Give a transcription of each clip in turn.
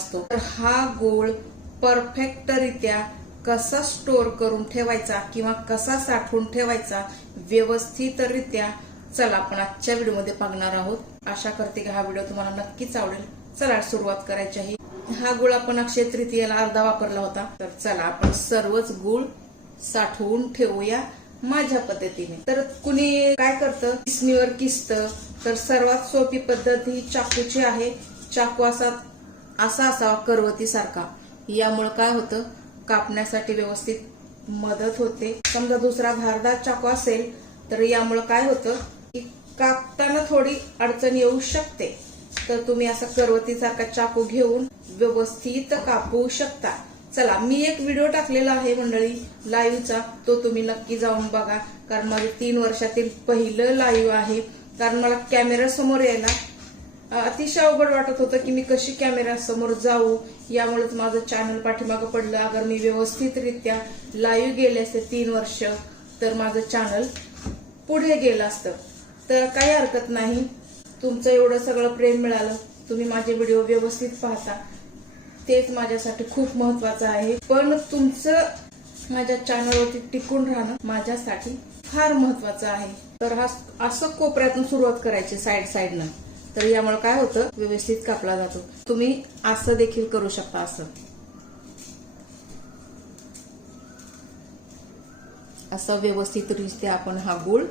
असतो। तर हा गूळ परफेक्टरित्या कसा स्टोर करून ठेवायचा किंवा कसा साठवून ठेवायचा व्यवस्थितरित्या, चला आपण आजच्या व्हिडिओमध्ये बघणार आहोत। आशा करते की हा व्हिडिओ तुम्हाला नक्कीच आवडेल। चला सुरुवात करायची आहे। हा गूळ आपण अक्षय तृतीयेला अर्धा वापरला होता, तर चला आपण सर्वच गूळ साठवून ठेवूया माझ्या पद्धतीने। तर कुणी काय करतं, किसणीवर किसत, तर सर्वात सोपी पद्धत ही चाकूची आहे। चाकू असा असावा करवती सारखा, यामुळे काय होतं, कापण्यासाठी व्यवस्थित मदत होते। समजा दुसरा धारदार चाकू असेल तर यामुळे काय होतं की कापताना थोडी अडचण येऊ शकते, तर तुम्ही असा करवतीसारखा चाकू घेऊन व्यवस्थित कापू शकता। चला, मी एक व्हिडिओ टाकलेला आहे मंडळी लाईव्हचा, तो तुम्ही नक्की जाऊन बघा, कारण माझं 3 वर्षातील पहिलं लाईव्ह आहे। कारण मला कॅमेरा समोर यायला अतिशय अवघड वाटत होतं की मी कशी कॅमेरा समोर जाऊ, यामुळेच माझं चॅनल पाठीमागं पडलं। अगर मी व्यवस्थितरित्या लाईव्ह गेले असते 3 वर्ष, तर माझं चॅनल पुढे गेलं असतं। तर काही हरकत नाही, तुमचं एवढं सगळं प्रेम मिळालं, तुम्ही माझे व्हिडिओ व्यवस्थित पाहता, तेच माझ्यासाठी खूप महत्वाचं आहे। पण तुमचं माझ्या चॅनलवरती टिकून राहणं माझ्यासाठी फार महत्वाचं आहे। तर हा असं कोपऱ्यातून सुरुवात करायची साईडनं, तर यामुळे काय होतं, व्यवस्थित कापला जातो। तुम्ही असं देखील करू शकता। असं व्यवस्थितरित्या आपण हा गूळ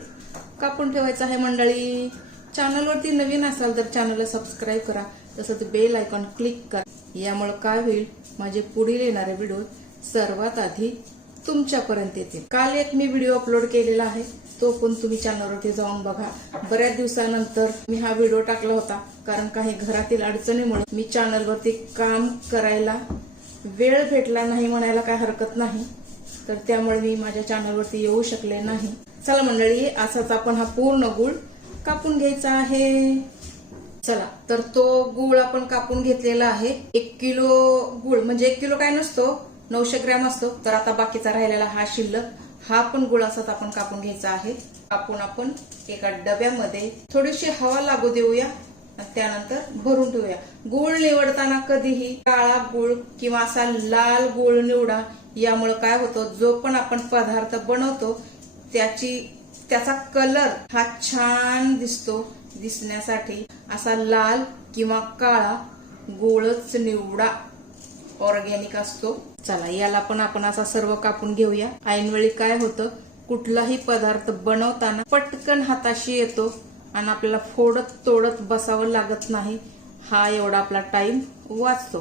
कापून ठेवायचा आहे मंडळी। चॅनलवरती नवीन असाल तर चॅनलला सबस्क्राईब करा, तसंच बेल आयकॉन क्लिक करा। यामुळे काय होईल, माझे पुढील येणारे व्हिडिओ सर्वात आधी तुमच्यापर्यंत येतील। काल एक मी व्हिडिओ अपलोड केलेला आहे, तो पण तुम्ही चॅनलवरती जाऊन बघा। बऱ्याच दिवसानंतर मी हा व्हिडिओ टाकला होता, कारण काही घरातील अडचणीमुळे मी चॅनलवरती काम करायला वेळ भेटला नाही म्हणायला काय हरकत नाही, तर त्यामुळे मी माझ्या चॅनलवरती येऊ शकले नाही। चला मंडळी, असाच आपण हा पूर्ण गूळ कापून घ्यायचा आहे। चला, तर तो गूळ आपण कापून घेतलेला आहे। 1 किलो गूळ म्हणजे 1 किलो काय नसतो, 900 ग्रॅम असतो। तर आता बाकीचा राहिलेला हा शिल्लक, हा पण गूळ असाच आपण कापून घ्यायचा आहे। आपण एका डब्यामध्ये थोडीशी हवा लागू देऊया, त्यानंतर भरून ठेवूया। गूळ निवडताना कधीही काळा गूळ किंवा असा लाल गूळ निवडा। यामुळे काय होतं, जो पण आपण पदार्थ बनवतो त्याचा कलर हा छान दिसण्यासाठी असा लाल किंवा काळा गूळच निवडा, ऑर्गॅनिक असतो। चला, याला पण आपण असा सर्व कापून घेऊया। ऐनवेळी काय होतं, कुठलाही पदार्थ बनवताना पटकन हाताशी येतो आणि आपल्याला फोडत तोडत बसावं लागत नाही, हा एवढा आपला टाइम वाचतो।